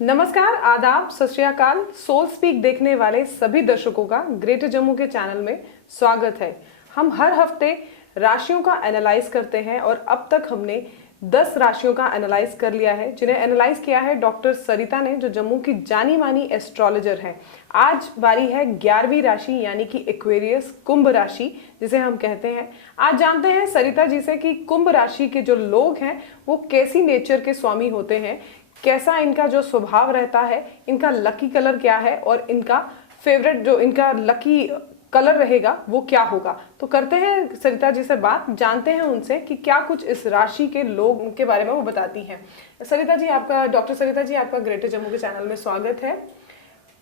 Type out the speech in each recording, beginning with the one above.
नमस्कार, आदाब, सत श्री अकाल। सोल स्पीक देखने वाले सभी दर्शकों का ग्रेटर जम्मू के चैनल में स्वागत है। हम हर हफ्ते राशियों का एनालाइज करते हैं और अब तक हमने 10 राशियों का एनालाइज कर लिया है, जिन्हें एनालाइज किया है डॉक्टर सरिता ने, जो जम्मू की जानी मानी एस्ट्रोलॉजर हैं। आज बारी है 11वीं राशि यानी कि एक्वेरियस, कुंभ राशि जिसे हम कहते हैं। आज जानते हैं सरिता जी से कि कुंभ राशि के जो लोग हैं वो कैसी नेचर के स्वामी होते हैं, कैसा इनका जो स्वभाव रहता है, इनका लकी कलर क्या है और इनका फेवरेट जो इनका लकी कलर रहेगा वो क्या होगा। तो करते हैं सरिता जी से बात, जानते हैं उनसे कि क्या कुछ इस राशि के लोग के बारे में वो बताती हैं। सरिता जी आपका, डॉक्टर सरिता जी आपका ग्रेटर जम्मू के चैनल में स्वागत है।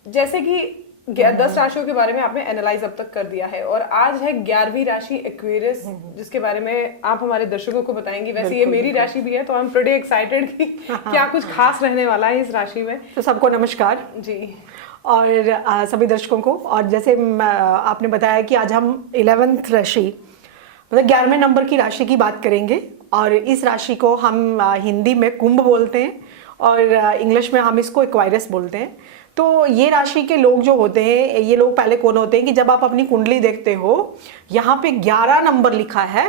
जैसे कि 10 राशियों के बारे में आपने एनालाइज अब तक कर दिया है और आज है 11वीं राशि एक्वेरियस, जिसके बारे में आप हमारे दर्शकों को बताएंगी। वैसे ये मेरी राशि भी है तो आई एम प्रीटी एक्साइटेड कि क्या कुछ खास रहने वाला है इस राशि में। तो सबको नमस्कार जी, और सभी दर्शकों को। और जैसे आपने बताया कि आज हम 11th राशि मतलब 11वें नंबर की राशि की बात करेंगे और इस राशि को हम हिंदी में कुंभ बोलते हैं और इंग्लिश में हम इसको एक्वायरस बोलते हैं। तो ये राशि के लोग जो होते हैं, ये लोग पहले कौन होते हैं कि जब आप अपनी कुंडली देखते हो यहाँ पे 11 नंबर लिखा है,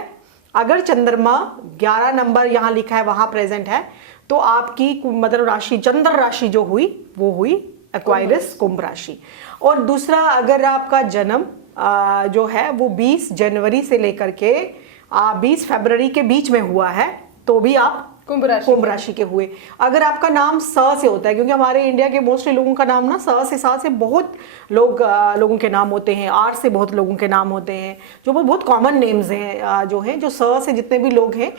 अगर चंद्रमा 11 नंबर यहाँ लिखा है वहाँ प्रेजेंट है तो आपकी मतलब राशि, चंद्र राशि जो हुई वो हुई एक्वायरस, कुंभ राशि। और दूसरा, अगर आपका जन्म जो है वो 20 जनवरी से लेकर के 20 फरवरी के बीच में हुआ है तो भी आप कुंभ राशि के हुए। अगर आपका नाम स से होता है, क्योंकि हमारे इंडिया के मोस्टली लोगों का नाम ना स से बहुत लोगों के नाम होते हैं, आर से बहुत लोगों के नाम होते हैं, जो बहुत कॉमन नेम्स हैं, जो हैं, जो स से जितने भी लोग हैं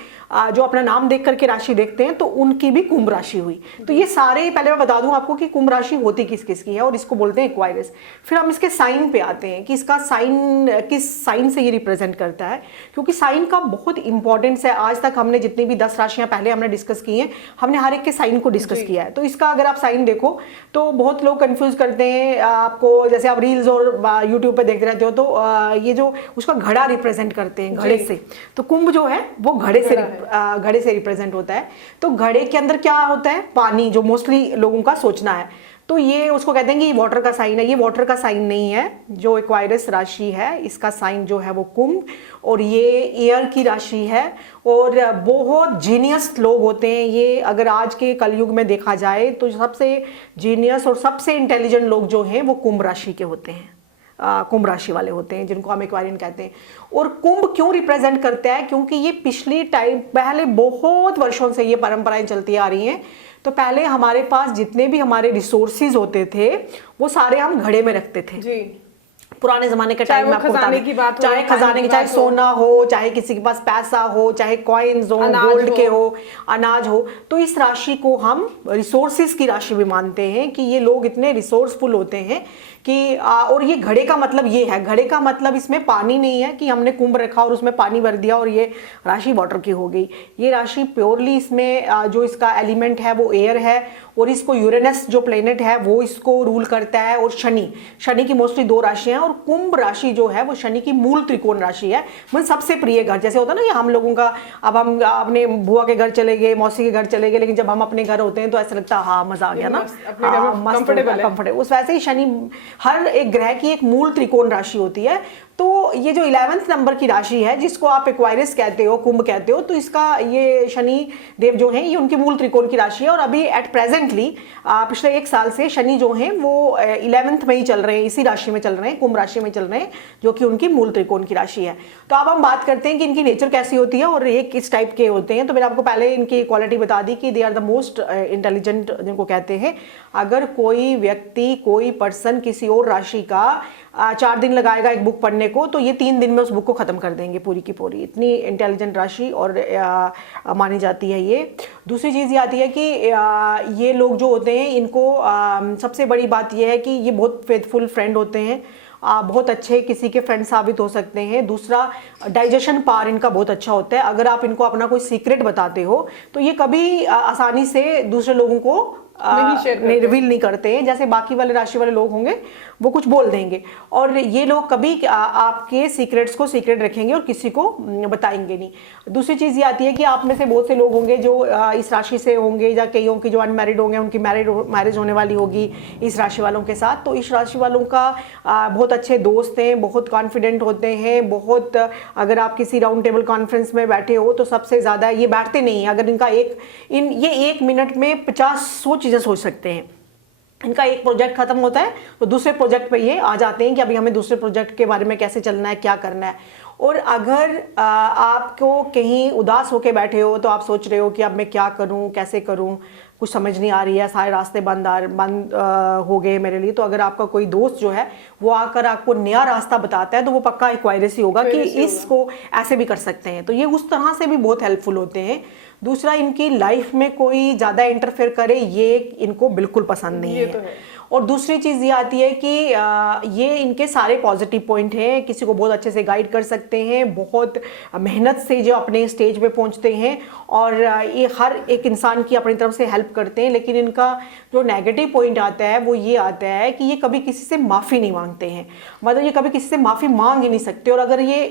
जो अपना नाम देख करके राशि देखते हैं तो उनकी भी कुंभ राशि हुई। तो ये सारे, पहले मैं बता दूं आपको कि कुंभ राशि होती किस किस की है और इसको बोलते हैं एक्वायरस। फिर हम इसके साइन पे आते हैं कि इसका साइन किस साइन से ये रिप्रेजेंट करता है, क्योंकि साइन का बहुत इंपॉर्टेंस है। आज तक हमने जितनी भी 10 राशियां पहले हमने डिस्कस की हैं, हमने हर एक के साइन को डिस्कस किया है। तो इसका अगर आप साइन देखो तो बहुत लोग कंफ्यूज करते हैं आपको, जैसे आप रील्स और यूट्यूब पे देखते रहते हो तो ये जो उसका घड़ा रिप्रेजेंट करते हैं, घड़े से, तो कुंभ जो है वो घड़े से रिप्रेजेंट होता है। तो घड़े के अंदर क्या होता है, पानी, जो मोस्टली लोगों का सोचना है, तो ये उसको कहते हैं कि वाटर का साइन है। ये वाटर का साइन नहीं है। जो एक्वायरस राशि है इसका साइन जो है वो कुंभ, और ये एयर की राशि है और बहुत जीनियस लोग होते हैं ये। अगर आज के कलयुग में देखा जाए तो सबसे जीनियस और सबसे इंटेलिजेंट लोग जो हैं वो कुंभ राशि के होते हैं, कुंभ राशि वाले होते हैं, जिनको हम एक्वारियन कहते हैं। और कुंभ क्यों रिप्रेजेंट करता है, क्योंकि ये पिछली टाइम पहले बहुत वर्षों से ये परंपराएं चलती आ रही हैं। तो पहले हमारे पास जितने भी हमारे रिसोर्सेज होते थे वो सारे हम घड़े में रखते थे जी। पुराने जमाने के टाइम में आपको खजाने की बात हो, चाहे खजाने की, चाहे सोना हो, चाहे किसी के पास पैसा हो, चाहे कॉइन्स हो, गोल्ड के हो, अनाज हो, तो इस राशि को हम रिसोर्सेज की राशि भी मानते हैं कि ये लोग इतने रिसोर्सफुल होते हैं कि और ये घड़े का मतलब ये है, घड़े का मतलब इसमें पानी नहीं है कि हमने कुंभ रखा और उसमें पानी भर दिया और ये राशि वाटर की हो गई। ये राशि प्योरली इसमें जो इसका एलिमेंट है वो एयर है और इसको यूरेनस जो प्लेनेट है वो इसको रूल करता है, और शनि की मोस्टली 2 राशियां हैं। और कुंभ राशि जो है वो शनि की मूल त्रिकोण राशि है, मतलब सबसे प्रिय घर। जैसे होता है ना कि हम लोगों का, अब हम अपने बुआ के घर चले गए, मौसी के घर चले गए, लेकिन जब हम अपने घर होते हैं तो ऐसा लगता है हाँ मजा आ गया ना, कंफर्टेबल। उस वैसे ही शनि, हर एक ग्रह की एक मूल त्रिकोण राशि होती है। तो ये जो 11वें नंबर की राशि है जिसको आप एक्वायरस कहते हो, कुंभ कहते हो, तो इसका ये शनि देव जो हैं ये उनकी मूल त्रिकोण की राशि है। और अभी एट प्रेजेंटली पिछले 1 साल से शनि जो हैं वो 11th में ही चल रहे हैं, इसी राशि में चल रहे हैं, कुंभ राशि में चल रहे हैं, जो कि उनकी मूल त्रिकोण की राशि है। तो अब हम बात करते हैं कि इनकी नेचर कैसी होती है और ये किस टाइप के होते हैं। तो मैंने आपको पहले इनकी क्वालिटी बता दी कि they are the most intelligent, जिनको कहते हैं। अगर कोई व्यक्ति, कोई पर्सन किसी और राशि का 4 दिन लगाएगा एक बुक पढ़ने को, तो ये 3 दिन में उस बुक को खत्म कर देंगे पूरी की पूरी। इतनी इंटेलिजेंट राशि और मानी जाती है ये। दूसरी चीज़ ये आती है कि ये लोग जो होते हैं इनको सबसे बड़ी बात ये है कि ये बहुत फेथफुल फ्रेंड होते हैं, बहुत अच्छे किसी के फ्रेंड साबित हो सकते हैं। दूसरा, डाइजेशन पावर इनका बहुत अच्छा होता है। अगर आप इनको अपना कोई सीक्रेट बताते हो तो ये कभी आसानी से दूसरे लोगों को नहीं रिवील नहीं करते हैं, जैसे बाकी वाले राशि वाले लोग होंगे वो कुछ बोल देंगे, और ये लोग कभी आपके सीक्रेट्स को सीक्रेट रखेंगे और किसी को बताएंगे नहीं। दूसरी चीज़ ये आती है कि आप में से बहुत से लोग होंगे जो इस राशि से होंगे, या कईयों की जो अनमैरिड होंगे उनकी मैरिज होने वाली होगी इस राशि वालों के साथ। तो इस राशि वालों का बहुत अच्छे दोस्त हैं, बहुत कॉन्फिडेंट होते हैं, बहुत, अगर आप किसी राउंड टेबल कॉन्फ्रेंस में बैठे हो तो सबसे ज़्यादा ये बैठते नहीं हैं। अगर इनका ये 1 मिनट में 50-100 चीज़ें सोच सकते हैं। इनका एक प्रोजेक्ट खत्म होता है तो दूसरे प्रोजेक्ट पे ये आ जाते हैं कि अभी हमें दूसरे प्रोजेक्ट के बारे में कैसे चलना है, क्या करना है। और अगर आपको कहीं उदास होके बैठे हो तो आप सोच रहे हो कि अब मैं क्या करूं, कैसे करूं, कुछ समझ नहीं आ रही है, सारे रास्ते बंद हो गए मेरे लिए, तो अगर आपका कोई दोस्त जो है वो आकर आपको नया रास्ता बताता है तो वो पक्का एक्वायरेस ही होगा कि इसको ऐसे भी कर सकते हैं। तो ये उस तरह से भी बहुत हेल्पफुल होते हैं। दूसरा, इनकी लाइफ में कोई ज़्यादा इंटरफेयर करे ये इनको बिल्कुल पसंद नहीं है। और दूसरी चीज़ ये आती है कि ये इनके सारे पॉजिटिव पॉइंट हैं, किसी को बहुत अच्छे से गाइड कर सकते हैं, बहुत मेहनत से जो अपने स्टेज पे पहुंचते हैं, और ये हर एक इंसान की अपनी तरफ से हेल्प करते हैं। लेकिन इनका जो नेगेटिव पॉइंट आता है वो ये आता है कि ये कभी किसी से माफ़ी नहीं मांगते हैं, मतलब ये कभी किसी से माफ़ी मांग ही नहीं सकते। और अगर ये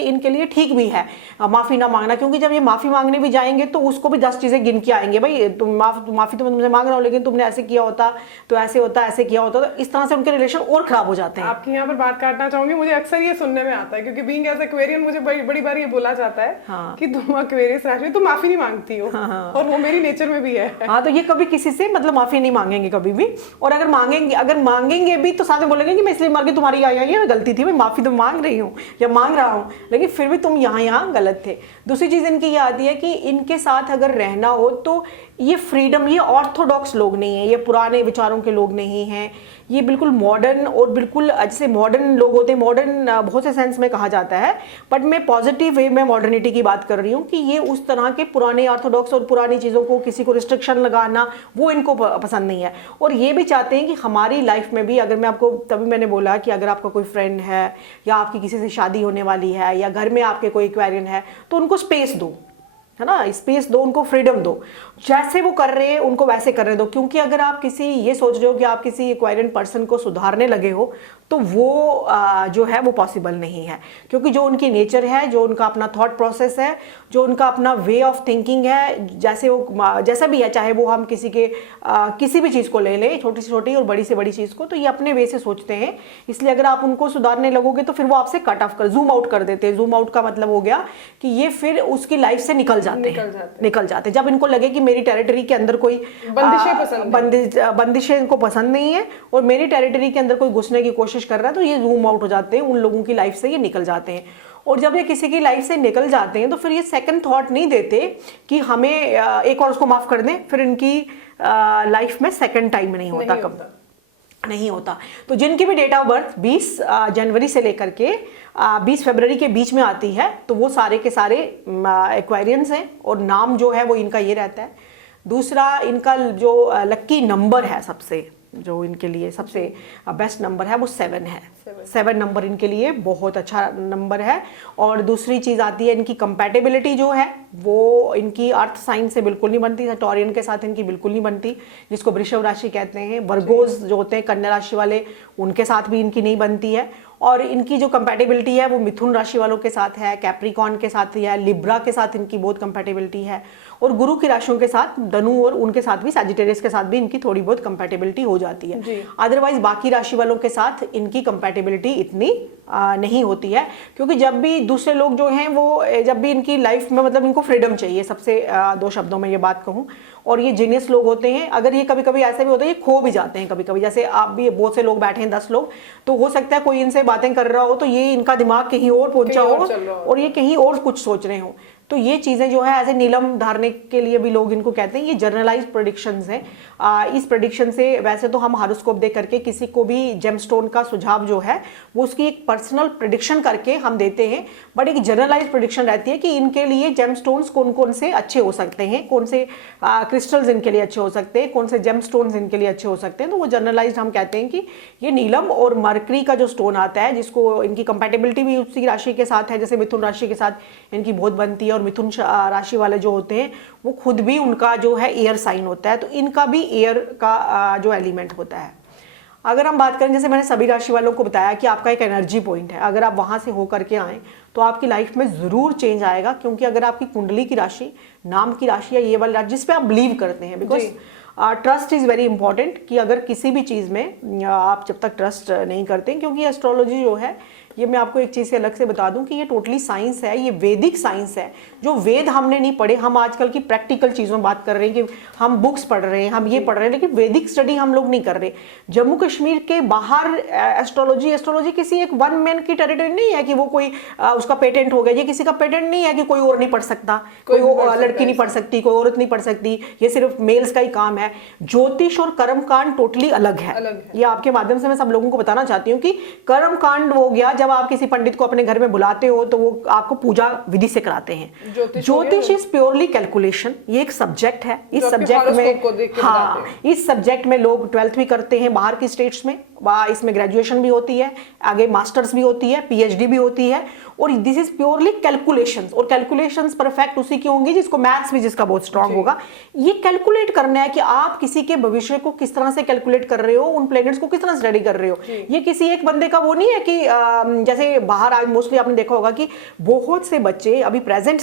इनके लिए ठीक भी है माफ़ी ना मांगना, क्योंकि जब ये माफ़ी मांगने भी जाएंगे तो उसको भी 10 चीज़ें गिन के आएंगे, भाई तुम माफ़ी तो मैं तुमसे मांग रहा हूँ लेकिन तुमने ऐसे किया होता तो ऐसे होता, ऐसे किया होता, तो इस तरह से उनके रिलेशन और खराब हो जाते हैं। आपकी यहाँ पर बात काटना चाहूंगी, मुझे अक्सर ये सुनने में आता है, क्योंकि बीइंग एज एक्वेरियन मुझे बड़ी बार ये बोला जाता है कि तुम एक्वेरियस राशि में तुम माफी नहीं मांगती हो। और वो मेरी नेचर में भी है। हाँ, तो ये कभी किसी से मतलब माफी नहीं मांगेंगे कभी भी, और अगर मांगेंगे भी तो साथ में बोलेंगे कि मैं इसलिए मर गई, तुम्हारी ये गलती थी, मैं माफी तो मांग रही हूँ या मांग रहा हूँ, लेकिन फिर भी तुम यहाँ गलत थे। दूसरी चीज इनकी ये आती है कि इनके साथ अगर रहना हो तो ये फ्रीडम, ये ऑर्थोडॉक्स लोग नहीं है, ये पुराने विचारों के लोग नहीं हैं, ये बिल्कुल मॉडर्न, और बिल्कुल जैसे मॉडर्न लोग होते हैं, मॉडर्न बहुत से सेंस में कहा जाता है, बट मैं पॉजिटिव वे में मॉडर्निटी की बात कर रही हूँ कि ये उस तरह के पुराने ऑर्थोडॉक्स और पुरानी चीज़ों को, किसी को रिस्ट्रिक्शन लगाना वो इनको पसंद नहीं है। और ये भी चाहते हैं कि हमारी लाइफ में भी, अगर मैं आपको तभी मैंने बोला कि अगर आपका कोई फ्रेंड है या आपकी किसी से शादी होने वाली है या घर में आपके कोई एक्वेरियन है तो उनको स्पेस दो, है ना, स्पेस दो, उनको फ्रीडम दो, जैसे वो कर रहे हैं उनको वैसे करने दो। क्योंकि अगर आप ये सोच रहे हो कि आप किसी एक्वायरेंट पर्सन को सुधारने लगे हो तो वो जो है वो पॉसिबल नहीं है, क्योंकि जो उनकी नेचर है, जो उनका अपना थॉट प्रोसेस है, जो उनका अपना वे ऑफ थिंकिंग है, जैसा भी है, चाहे वो हम किसी भी चीज़ को ले लें, छोटी से छोटी और बड़ी से बड़ी चीज़ को, तो ये अपने वे से सोचते हैं। इसलिए अगर आप उनको सुधारने लगोगे तो फिर वो आपसे कट ऑफ जूम आउट कर देते हैं। जूम आउट का मतलब हो गया कि ये फिर उसकी लाइफ से निकल जाते। जब इनको लगे कि मेरी टेरिटरी के अंदर कोई बंदिशें इनको पसंद नहीं है और मेरी टेरिटरी के अंदर कोई घुसने की कोशिश कर रहा है, तो ये जूम आउट हो जाते हैं, उन लोगों की लाइफ से ये निकल जाते हैं। और जब ये किसी की लाइफ से निकल जाते हैं तो फिर ये सेकंड थॉट नहीं देते कि हमें एक और उसको माफ कर दें, फिर इनकी लाइफ में सेकंड टाइम नहीं होता। तो जिनकी भी डेट ऑफ बर्थ 20 जनवरी से लेकर के 20 फरवरी के बीच में आती है तो वो सारे के सारे एक्वेरियंस हैं, और नाम जो है वो इनका ये रहता है। दूसरा, इनका जो लक्की नंबर है, जो इनके लिए सबसे बेस्ट नंबर है वो 7 है। 7 नंबर इनके लिए बहुत अच्छा नंबर है। और दूसरी चीज़ आती है इनकी कंपैटिबिलिटी जो है वो इनकी अर्थ साइन से बिल्कुल नहीं बनती, टॉरियन के साथ इनकी बिल्कुल नहीं बनती, जिसको वृषभ राशि कहते हैं। वर्गोज जो होते हैं कन्या राशि वाले, उनके साथ भी इनकी नहीं बनती है। और इनकी जो कंपैटिबिलिटी है वो मिथुन राशि वालों के साथ है, कैप्रिकॉन के साथ है, लिब्रा के साथ इनकी बहुत कंपैटिबिलिटी है, और गुरु की राशियों के साथ धनु और उनके साथ भी, सैजिटेरियस के साथ भी इनकी थोड़ी बहुत कंपैटिबिलिटी हो जाती है। अदरवाइज बाकी राशि वालों के साथ इनकी कंपैटिबिलिटी इतनी नहीं होती है, क्योंकि जब भी दूसरे लोग जो हैं वो जब भी इनकी लाइफ में, मतलब इनको फ्रीडम चाहिए, सबसे 2 शब्दों में ये बात कहूँ, और ये जीनियस लोग होते हैं। अगर ये कभी कभी ऐसा भी होता है, ये खो भी जाते हैं कभी कभी, जैसे आप भी बहुत से लोग बैठे हैं 10 लोग, तो हो सकता है कोई इनसे बातें कर रहा हो तो ये इनका दिमाग कहीं और पहुंचा हो और ये कहीं और कुछ सोच रहे हो। तो ये चीज़ें जो है ऐसे नीलम धारने के लिए भी लोग इनको कहते हैं। ये जर्नलाइज्ड प्रेडिक्शंस हैं। इस प्रेडिक्शन से वैसे तो हम हॉरोस्कोप देख करके किसी को भी जेमस्टोन का सुझाव जो है वो उसकी एक पर्सनल प्रेडिक्शन करके हम देते हैं, बट एक जर्नलाइज्ड प्रेडिक्शन रहती है कि इनके लिए जेमस्टोन्स कौन कौन से अच्छे हो सकते हैं, कौन से क्रिस्टल्स इनके लिए अच्छे हो सकते हैं, कौन से जेमस्टोन्स इनके लिए अच्छे हो सकते हैं। तो वो जर्नलाइज्ड हम कहते हैं कि ये नीलम और मरकरी का जो स्टोन आता है, जिसको इनकी कंपैटिबिलिटी भी उसी राशि के साथ है, जैसे मिथुन राशि के साथ इनकी बहुत बनती है और और मिथुन राशि वाले जो होते हैं वो खुद भी उनका जो है एयर साइन होता है, तो इनका भी एयर का जो एलिमेंट होता है। अगर हम बात करें, जैसे मैंने सभी राशि वालों को बताया कि आपका एक एनर्जी पॉइंट है, अगर आप वहां से हो करके आए तो आपकी लाइफ में जरूर चेंज आएगा। क्योंकि अगर आपकी कुंडली की राशि, नाम की राशि या ये वाली राशि जिस पे आप बिलीव करते हैं, because trust is very important, कि अगर किसी भी चीज में आप जब तक ट्रस्ट नहीं करते, क्योंकि एस्ट्रोलॉजी जो है ये मैं आपको एक चीज से अलग से बता दूं कि ये टोटली साइंस है, ये वैदिक साइंस है। जो वेद हमने नहीं पढ़े, हम आजकल की प्रैक्टिकल चीजों में बात कर रहे हैं कि हम बुक्स पढ़ रहे हैं, हम ये पढ़ रहे हैं, लेकिन वैदिक स्टडी हम लोग नहीं कर रहे। जम्मू कश्मीर के बाहर एस्ट्रोलॉजी किसी एक वन मैन की टेरिटरी नहीं है कि वो कोई उसका पेटेंट हो गया। ये किसी का पेटेंट नहीं है कि कोई और नहीं पढ़ सकता, कोई लड़की नहीं पढ़ सकती, कोई औरत नहीं पढ़ सकती, ये सिर्फ मेल्स का ही काम है। ज्योतिष और कर्मकांड टोटली अलग है। ये आपके माध्यम से मैं सब लोगों को बताना चाहती हूँ कि कर्मकांड हो गया जब आप किसी पंडित को अपने घर में बुलाते हो तो वो आपको पूजा विधि से कराते हैं। ज्योतिष इज प्योरली कैलकुलेशन, ये एक सब्जेक्ट है। इस सब्जेक्ट में, हाँ, इस सब्जेक्ट में लोग 12th भी करते हैं बाहर की स्टेट्स में, इसमें ग्रेजुएशन भी होती है, आगे मास्टर्स भी होती है, पीएचडी भी होती है, और दिस इज प्योरली कैलकुलेशंस। और कैलकुलेशंस परफेक्ट उसी की होंगी जिसको मैथ्स भी जिसका बहुत स्ट्रांग होगा। ये कैलकुलेट करना है कि आप किसी के भविष्य को किस तरह से कैलकुलेट कर रहे हो, उन प्लैनेट्स को किस तरह स्टडी कर रहे हो। ये किसी एक बंदे का वो नहीं है कि जैसे बाहर आज मोस्टली आपने देखा होगा कि बहुत से बच्चे अभी प्रेजेंट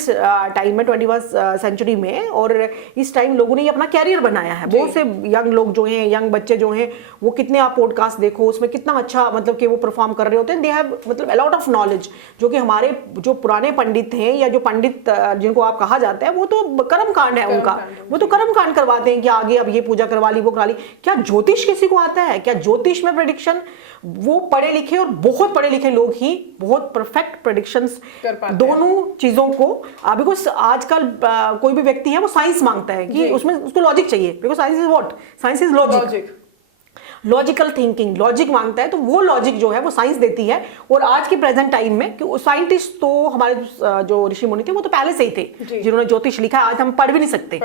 टाइम में 21वीं सेंचुरी में, और इस टाइम लोगों ने ये अपना कैरियर बनाया है। बहुत से यंग लोग जो हैं, यंग बच्चे जो हैं, वो कितने आप पॉडकास्ट देखो उसमें कितना अच्छा मतलब कि वो परफॉर्म कर रहे होते हैं। दे हैव मतलब अलॉट ऑफ नॉलेज, जो कि हमारे जो पुराने पंडित हैं या जो पंडित जिनको आप कहा जाता है, वो तो कर्म कांड है उनका, वो तो कर्म कांड करवाते हैं कि आगे अब ये पूजा करवा ली, वो करा ली। क्या ज्योतिष किसी को आता है? क्या ज्योतिष में प्रेडिक्शन? वो पढ़े लिखे और बहुत पढ़े लिखे लोग ही बहुत परफेक्ट प्रेडिक्शंस दोनों चीजों को, बिकॉज आजकल कोई भी व्यक्ति है वो साइंस मांगता है कि उसमें उसको लॉजिक चाहिए, because science is what? Science is logic, logical thinking, logic मांगता है। तो वो लॉजिक जो है वो साइंस देती है। और आज के प्रेजेंट टाइम में कि साइंटिस्ट तो हमारे जो ऋषि मुनि थे वो तो पहले से ही थे जिन्होंने ज्योतिष लिखा है। आज हम पढ़ भी नहीं सकते,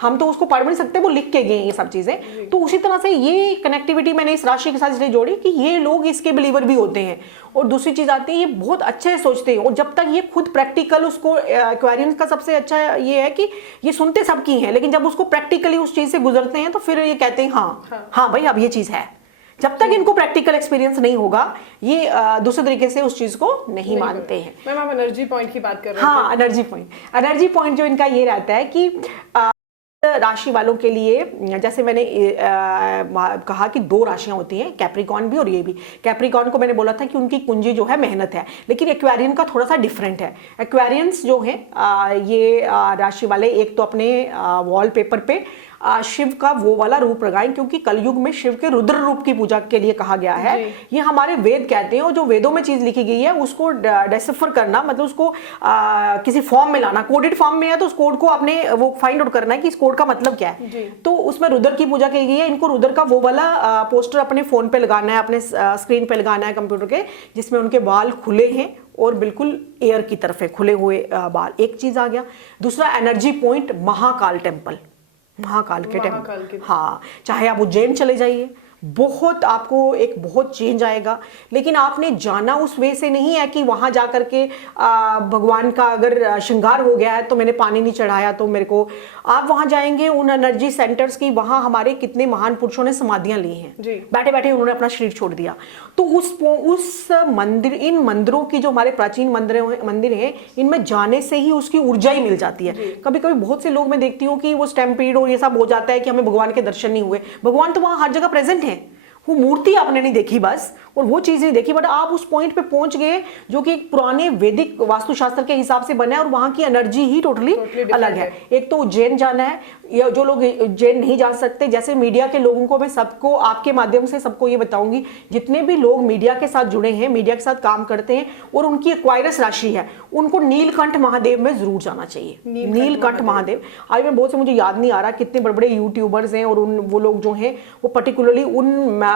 हम तो उसको पढ़ भी नहीं सकते, वो लिख के गए ये सब चीजें। तो उसी तरह से ये कनेक्टिविटी मैंने इस राशि के साथ इसलिए जोड़ी कि ये लोग इसके बिलीवर भी होते हैं। और दूसरी चीज आती है, ये बहुत अच्छे से सोचते हैं, और जब तक ये खुद प्रैक्टिकल उसको, एक्वेरियंस का सबसे अच्छा ये है कि ये सुनते सबकी हैं, लेकिन जब उसको प्रैक्टिकली उस चीज से गुजरते हैं तो फिर ये कहते हैं हाँ भाई अब ये चीज है। जब तक इनको प्रैक्टिकल एक्सपीरियंस नहीं होगा ये दूसरे तरीके से उस चीज को नहीं मानते हैं। मैम आप एनर्जी पॉइंट की बात कर रहे हैं। हाँ, एनर्जी पॉइंट जो इनका ये रहता है कि राशि वालों के लिए, जैसे मैंने कहा कि 2 राशियां होती हैं, कैप्रिकॉर्न भी और ये भी। कैप्रिकॉर्न को मैंने बोला था कि उनकी कुंजी जो है मेहनत है, लेकिन एक्वेरियन का थोड़ा सा डिफरेंट है। एक्वेरियंस जो है ये राशि वाले एक तो अपने वॉलपेपर पे शिव का वो वाला रूप लगाएं, क्योंकि कलयुग में शिव के रुद्र रूप की पूजा के लिए कहा गया है। ये हमारे वेद कहते हैं, और जो वेदों में चीज लिखी गई है उसको डिसिफर करना, मतलब उसको किसी फॉर्म में लाना। कोडेड फॉर्म में है तो उस कोड को आपने वो फाइंड आउट करना है कि इस कोड का मतलब क्या है। तो उसमें रुद्र की पूजा की गई है। इनको रुद्र का वो वाला पोस्टर अपने फोन पे लगाना है, अपने स्क्रीन पे लगाना है कंप्यूटर के, जिसमें उनके बाल खुले हैं और बिल्कुल एयर की तरफ है, खुले हुए बाल। एक चीज आ गया। दूसरा energy point Mahakal temple, Mahakal के टेम्पल। हाँ, चाहे आप उज्जैन चले जाइए, बहुत आपको एक बहुत चेंज आएगा। लेकिन आपने जाना उस वे से नहीं है कि वहां जाकर के भगवान का अगर श्रृंगार हो गया है तो मैंने पानी नहीं चढ़ाया तो मेरे को, आप वहां जाएंगे उन एनर्जी सेंटर्स की, वहां हमारे कितने महान पुरुषों ने समाधियां ली हैं, बैठे बैठे उन्होंने अपना शरीर छोड़ दिया। तो उस मंदिर, इन मंदिरों की जो हमारे प्राचीन मंदिर हैं, इनमें जाने से ही उसकी ऊर्जा ही मिल जाती है। कभी कभी बहुत से लोग मैं देखती हूँ कि वो स्टैम्पीड और ये सब हो जाता है कि हमें भगवान के दर्शन नहीं हुए। भगवान तो वहां हर जगह प्रेजेंट है, वो मूर्ति आपने नहीं देखी बस, और वो चीज नहीं देखी, बट आप उस पॉइंट पे पहुंच गए जो कि एक पुराने वैदिक वास्तुशास्त्र के हिसाब से बना है, और वहां की एनर्जी ही टोटली अलग है। एक तो उज्जैन जाना है, या जो लोग उज्जैन नहीं जा सकते, जैसे मीडिया के लोगों को मैं सबको आपके माध्यम से सबको ये बताऊंगी, जितने भी लोग मीडिया के साथ जुड़े हैं, मीडिया के साथ काम करते हैं और उनकी एक्वायरस राशि है, उनको नीलकंठ महादेव में जरूर जाना चाहिए। नीलकंठ महादेव, आज मैं बहुत से, मुझे याद नहीं आ रहा कितने बड़े बड़े यूट्यूबर्स हैं, और वो लोग जो हैं वो पर्टिकुलरली उन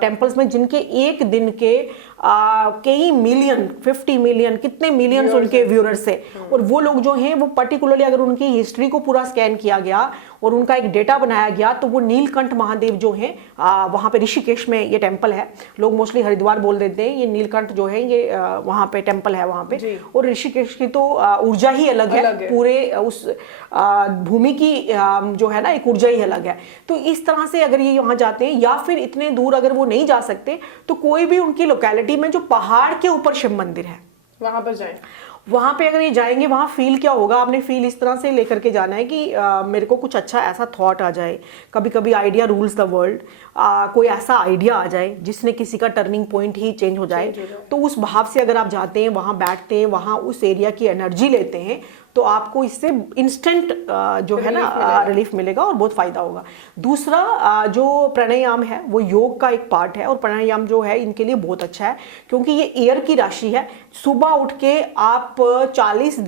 टेम्पल्स में जिनके एक दिन के कई मिलियन, 50 मिलियन, कितने मिलियंस उनके व्यूअर्स है, और वो लोग जो हैं वो पर्टिकुलरली अगर उनकी हिस्ट्री को पूरा स्कैन किया गया और उनका एक डेटा बनाया गया, तो वो नीलकंठ महादेव जो है वहाँ पे ऋषिकेश में ये टेम्पल है, लोग मोस्टली हरिद्वार बोल देते हैं, ये नीलकंठ जो है ये वहाँ पे टेम्पल है वहाँ पे। और ऋषिकेश की तो ऊर्जा ही अलग है, पूरे उस भूमि की जो है ना एक ऊर्जा ही अलग है। तो इस तरह से अगर ये वहाँ जाते हैं, या फिर इतने दूर अगर वो नहीं जा सकते तो कोई भी उनकी लोकेलिटी में जो पहाड़ के ऊपर शिव मंदिर है वहां पर जाएं। वहां पे अगर ये जाएंगे, वहां फील क्या होगा, आपने फील इस तरह से लेकर के जाना है कि मेरे को कुछ अच्छा ऐसा थॉट आ जाए। कभी कभी आइडिया रूल्स द वर्ल्ड, कोई ऐसा आइडिया आ जाए जिसने किसी का टर्निंग पॉइंट ही चेंज हो जाए। तो उस भाव से अगर आप जाते हैं, वहां बैठते हैं, वहां उस एरिया की एनर्जी लेते हैं, तो आपको इससे इंस्टेंट जो है ना रिलीफ मिलेगा और बहुत फायदा होगा। दूसरा जो प्राणायाम है वो योग का एक पार्ट है, और प्राणायाम जो है इनके लिए बहुत अच्छा है, क्योंकि ये एयर की राशि है। सुबह उठ के आप 41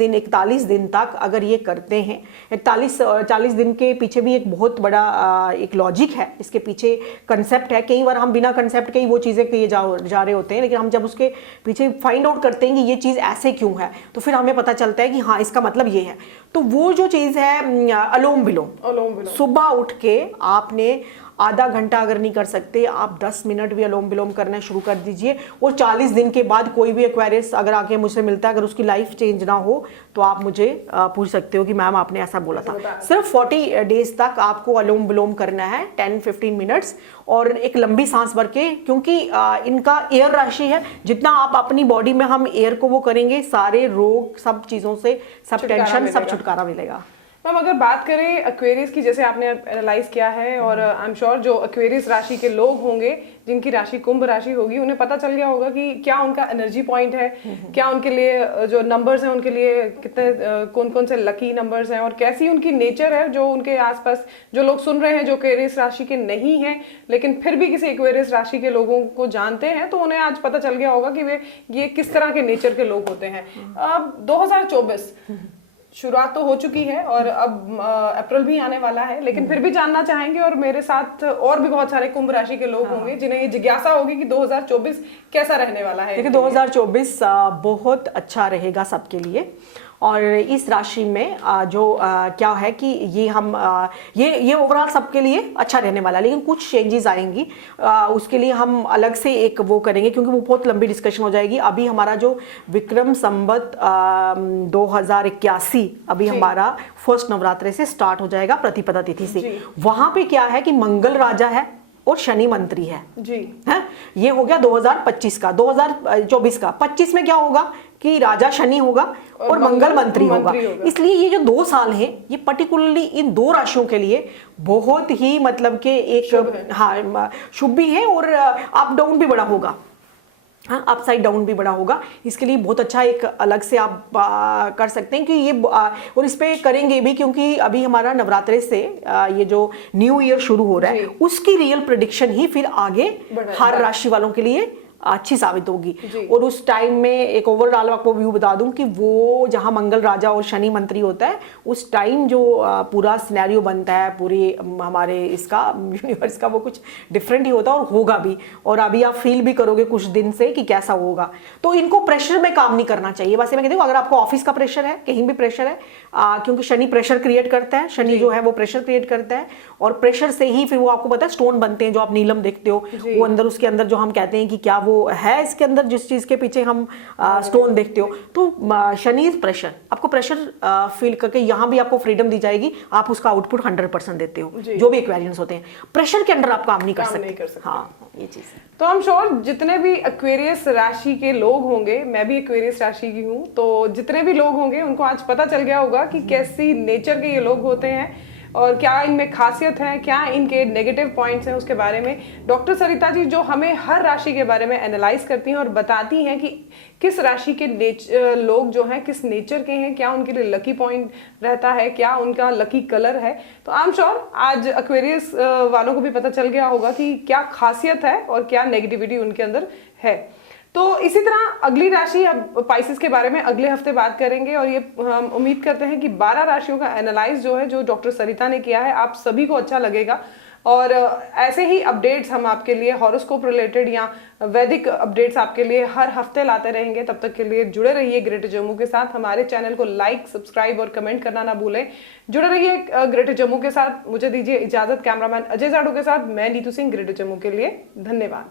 दिन तक अगर ये करते हैं, 40 दिन के पीछे भी एक बहुत बड़ा एक लॉजिक है, इसके पीछे कंसेप्ट है। कई बार हम बिना कंसेप्ट के ही वो चीज़ें किए जा रहे होते हैं, लेकिन हम जब उसके पीछे फाइंड आउट करते हैं कि ये चीज़ ऐसे क्यों है, तो फिर हमें पता चलता है कि हाँ इसका मतलब ये है। तो वो जो चीज़ है अलोम विलोम, सुबह उठ के आपने आधा घंटा अगर नहीं कर सकते, आप 10 मिनट भी अलोम विलोम करना शुरू कर दीजिए। और 40 दिन के बाद कोई भी एक्वेरियस अगर आके मुझसे मिलता है, अगर उसकी लाइफ चेंज ना हो, तो आप मुझे पूछ सकते हो कि मैम आपने ऐसा बोला था। सिर्फ 40 डेज तक आपको अलोम विलोम करना है, 10-15 मिनट्स, और एक लंबी सांस भर के, क्योंकि इनका एयर राशि है। जितना आप अपनी बॉडी में हम एयर को वो करेंगे, सारे रोग, सब चीज़ों से, सब टेंशन, सब छुटकारा मिलेगा। मैम अगर बात करें एक्वेरियस की, जैसे आपने एनालाइज किया है, और आई एम श्योर जो एक्वेरियस राशि के लोग होंगे, जिनकी राशि कुंभ राशि होगी, उन्हें पता चल गया होगा कि क्या उनका एनर्जी पॉइंट है, क्या उनके लिए जो नंबर्स हैं उनके लिए कितने कौन कौन से लकी नंबर्स हैं, और कैसी उनकी नेचर है। जो उनके आसपास जो लोग सुन रहे हैं जो एक्वेरियस राशि के नहीं हैं, लेकिन फिर भी किसी एक्वेरियस राशि के लोगों को जानते हैं, तो उन्हें आज पता चल गया होगा कि वे ये किस तरह के नेचर के लोग होते हैं। अब 2024 शुरुआत तो हो चुकी है और अब अप्रैल भी आने वाला है, लेकिन फिर भी जानना चाहेंगे, और मेरे साथ और भी बहुत सारे कुंभ राशि के लोग होंगे जिन्हें ये जिज्ञासा होगी कि 2024 कैसा रहने वाला है। देखिए 2024 बहुत अच्छा रहेगा सबके लिए। और इस राशि में जो क्या है कि ये हम ये ओवरऑल सबके लिए अच्छा रहने वाला है, लेकिन कुछ चेंजेस आएंगी, उसके लिए हम अलग से एक वो करेंगे, क्योंकि वो बहुत लंबी डिस्कशन हो जाएगी। अभी हमारा जो विक्रम संवत 2081 अभी हमारा फर्स्ट नवरात्रे से स्टार्ट हो जाएगा, प्रतिपदा तिथि से। वहां पे क्या है कि मंगल राजा है और शनि मंत्री है जी, है। ये हो गया 2025 का। 2024 का 25 में क्या होगा कि राजा शनि होगा और मंगल मंत्री होगा। इसलिए ये जो 2 साल हैं, ये पर्टिकुलरली इन 2 राशियों के लिए बहुत ही मतलब के एक हाँ शुभ भी है, और अप डाउन भी बड़ा होगा, हाँ अपसाइड डाउन भी बड़ा होगा। इसके लिए बहुत अच्छा एक अलग से आप कर सकते हैं कि ये और इस पे करेंगे भी, क्योंकि अभी हमारा नवरात्रे से ये जो न्यू ईयर शुरू हो रहा है, उसकी रियल प्रेडिक्शन ही फिर आगे हर राशि वालों के लिए अच्छी साबित होगी। और उस टाइम में एक ओवरऑल आपको व्यू बता दूं कि वो जहां मंगल राजा और शनि मंत्री होता है, उस टाइम जो पूरा सिनेरियो बनता है पूरी हमारे इसका यूनिवर्स का, वो कुछ डिफरेंट ही होता है और होगा भी। और अभी आप फील भी करोगे कुछ दिन से कि कैसा होगा। तो इनको प्रेशर में काम नहीं करना चाहिए। बस मैं कहती हूँ अगर आपको ऑफिस का प्रेशर है, कहीं भी प्रेशर है, क्योंकि शनि प्रेशर क्रिएट करता है, शनि जो है वो प्रेशर क्रिएट करता है, और प्रेशर से ही फिर वो आपको पता है स्टोन बनते हैं जो आप नीलम देखते हो, वो अंदर उसके अंदर जो हम कहते हैं कि क्या वो है इसके अंदर, जिस चीज के पीछे हम स्टोन देखते हो। तो शनि इज प्रेशर, आपको प्रेशर फील करके यहाँ भी आपको फ्रीडम दी जाएगी, आप उसका आउटपुट 100% देते हो। जो भी एक्वेरियंस होते हैं, प्रेशर के अंडर आप काम नहीं कर सकते। हाँ ये चीज है। तो हम श्योर जितने भी एक्वेरियस राशि के लोग होंगे, मैं भी एक्वेरियस राशि की हूँ, तो जितने भी लोग होंगे उनको आज पता चल गया होगा कि कैसी नेचर के ये लोग होते हैं और क्या इनमें खासियत है, क्या इनके नेगेटिव पॉइंट्स हैं, उसके बारे में डॉक्टर सरिता जी जो हमें हर राशि के बारे में एनालाइज करती हैं और बताती हैं कि किस राशि के लोग जो हैं किस नेचर के हैं, क्या उनके लिए लकी पॉइंट रहता है, क्या उनका लकी कलर है। तो आई एम श्योर आज एक्वेरियस वालों को भी पता चल गया होगा कि क्या खासियत है और क्या नेगेटिविटी उनके अंदर है। तो इसी तरह अगली राशि अब पाइसेस के बारे में अगले हफ्ते बात करेंगे, और ये हम उम्मीद करते हैं कि 12 राशियों का एनालाइज जो है जो डॉक्टर सरिता ने किया है आप सभी को अच्छा लगेगा। और ऐसे ही अपडेट्स हम आपके लिए हॉरोस्कोप रिलेटेड या वैदिक अपडेट्स आपके लिए हर हफ्ते लाते रहेंगे। तब तक के लिए जुड़े रहिए ग्रेटर जम्मू के साथ। हमारे चैनल को लाइक, सब्सक्राइब और कमेंट करना ना भूलें। जुड़े रहिए ग्रेटर जम्मू के साथ। मुझे दीजिए इजाजत। कैमरामैन अजय जाडू के साथ मैं नीतू सिंह, ग्रेटर जम्मू के लिए धन्यवाद।